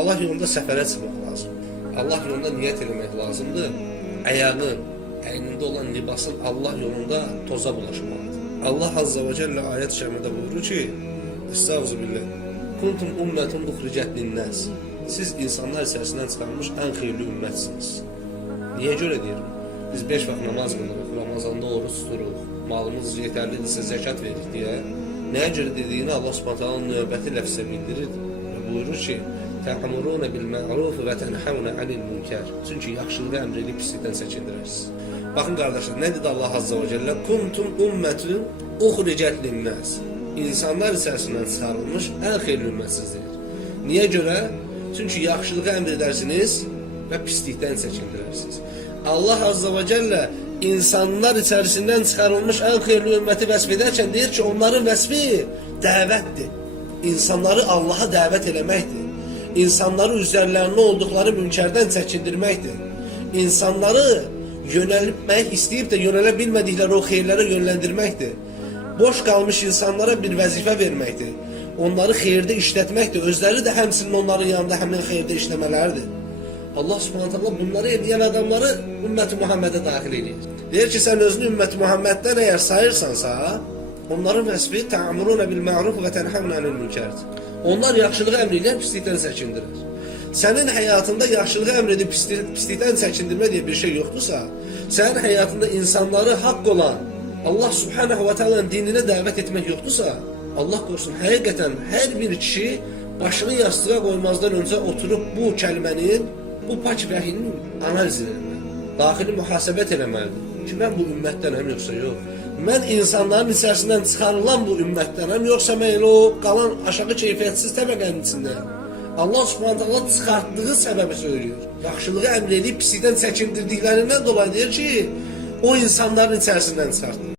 Allah yolunda səfərə çıxmaq lazımdır. Allah yolunda niyyət etmək lazımdır. Ayağın, əynində olan libasın Allah yolunda toza bulaşmalıdır. Allah Azza və Cəllə ayət-i kərimdə buyurur ki, Estağfirullah. Kuntum ummetun uxricət linnəs. Siz insanlar içərisindən çıxarılmış ən xeyirli ümmətsiniz. Niyə görə deyirəm? Biz 5 vaxt namaz qılırıq, Ramazanda oruç tuturuq, malımız yetərlidirsə zəkat veririk deyə. Nəyə görə dediyini Allah Subhanahu növbəti ləfzə bildirir və buyurur ki, Tə'muruna bil ma'ruf və tənhavuna anil munkar. Çünki yaxşılığı əmr edib pislikdən çəkindirirsiniz. Baxın qardaşlar, nə dedi Allah Azza və Cəllə? Kuntum ummetun uxricət linnəs. İnsanlar içərisindən çıxarılmış ən xeyirli ümmətsizdir. Niyə görə? Çünki yaxşılığı əmr edərsiniz və pislikdən çəkindirərsiniz. Allah Azza və Cəllə insanlar içərisindən çıxarılmış ən xeyirli ümməti vəsf edərkən deyir ki, onların vəsfi dəvətdir. İnsanları Allaha dəvət eləməkdir. İnsanları üzərlərində olduqları münkərdən çəkindirməkdir. İnsanları yönəlmək istəyib də yönələ bilmədikləri o xeyirlərə yönləndirməkdir. Boş qalmış insanlara bir vəzifə verməkdir. Onları xeyirdə işlətməkdir. Özləri də həmçinin onların yanında həmin xeyirdə işləmələridir. Allah Subhanahu bunları edən adamları ümmət-i Muhammedə daxil edir. Deyir ki, sən özünü ümmət-i Muhammeddən əgər sayırsansa, onların vəsfi tə'muruna bil ma'ruf və tənhavuna anil munkar. Onlar yaxşılığı əmr edən pislikdən çəkindirir. Sənin həyatında yaxşılığı əmr edib pislikdən çəkindirmə deyə bir şey yoxdursa, sənin həyatında insanları haqq olan Allah Subhanahu və Taala'nın dininə dəvət etmək yoxdursa, Allah qorusun, həqiqətən hər bir kişi başını yastığa qoymazdan öncə oturub bu kəlmənin, bu pak vəhinin analiz etməlidir. Daxili mühasibət eləməlidir. Ki, mən bu ümmətdənəm yoxsa yox. Mən insanların içərisindən çıxarılan bu ümmətdənəm, yoxsa mən elə o qalan aşağı keyfiyyətsiz təbəqənin içindəyəm. Allah Subhanahu çıxartdığı səbəbi söylüyor. Yaxşılığı əmr edib pislikdən çəkindirdiklərindən dolayı deyir ki, o insanların içərisindən çıxartdı.